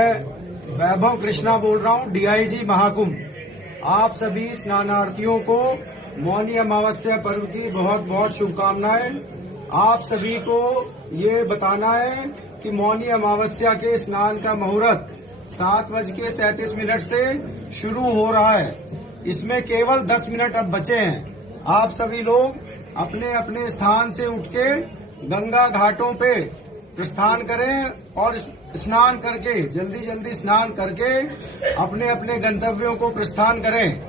वैभव कृष्णा बोल रहा हूँ, डीआईजी महाकुंभ। आप सभी स्नानार्थियों को मौनी अमावस्या पर्व की बहुत बहुत शुभकामनाएं। आप सभी को ये बताना है कि मौनी अमावस्या के स्नान का मुहूर्त 7:37 से शुरू हो रहा है। इसमें केवल 10 मिनट अब बचे हैं। आप सभी लोग अपने अपने स्थान से उठ के गंगा घाटों पे प्रस्थान करें और स्नान करके जल्दी स्नान करके अपने अपने गंतव्यों को प्रस्थान करें।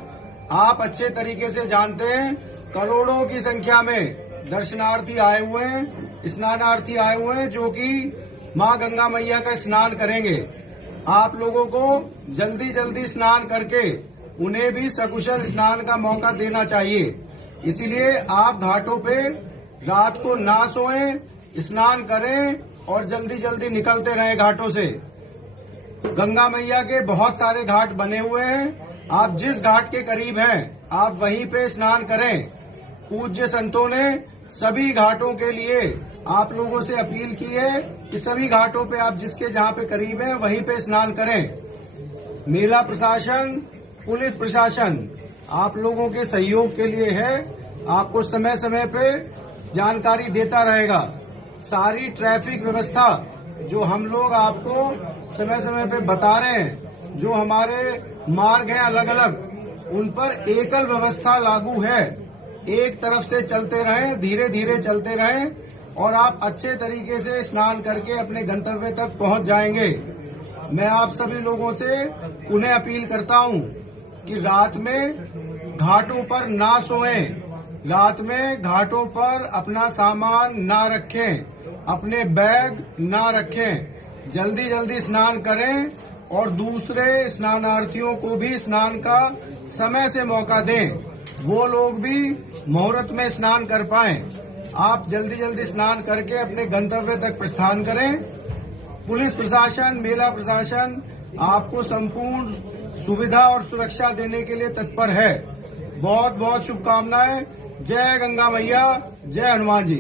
आप अच्छे तरीके से जानते हैं, करोड़ों की संख्या में दर्शनार्थी आए हुए हैं, स्नानार्थी आए हुए हैं, जो कि मां गंगा मैया का स्नान करेंगे। आप लोगों को जल्दी स्नान करके उन्हें भी सकुशल स्नान का मौका देना चाहिए। इसीलिए आप घाटों पे रात को ना सोएं, स्नान करें और जल्दी निकलते रहें घाटों से। गंगा मैया के बहुत सारे घाट बने हुए हैं। आप जिस घाट के करीब हैं, आप वहीं पे स्नान करें। पूज्य संतों ने सभी घाटों के लिए आप लोगों से अपील की है कि सभी घाटों पे आप जिसके जहां पे करीब हैं वहीं पे स्नान करें। मेला प्रशासन, पुलिस प्रशासन आप लोगों के सहयोग के लिए है। आपको समय समय पे जानकारी देता रहेगा। सारी ट्रैफिक व्यवस्था जो हम लोग आपको समय समय पे बता रहे हैं, जो हमारे मार्ग हैं अलग अलग, उन पर एकल व्यवस्था लागू है। एक तरफ से चलते रहें, धीरे चलते रहें और आप अच्छे तरीके से स्नान करके अपने गंतव्य तक पहुंच जाएंगे। मैं आप सभी लोगों से उन्हें अपील करता हूं कि रात में घाटों पर ना सोएं, रात में घाटों पर अपना सामान ना रखें, अपने बैग ना रखें। जल्दी स्नान करें और दूसरे स्नानार्थियों को भी स्नान का समय से मौका दें, वो लोग भी मुहूर्त में स्नान कर पाएं। आप जल्दी स्नान करके अपने गंतव्य तक प्रस्थान करें। पुलिस प्रशासन, मेला प्रशासन आपको संपूर्ण सुविधा और सुरक्षा देने के लिए तत्पर है। बहुत शुभकामनाएं। जय गंगा मैया, जय हनुमान जी।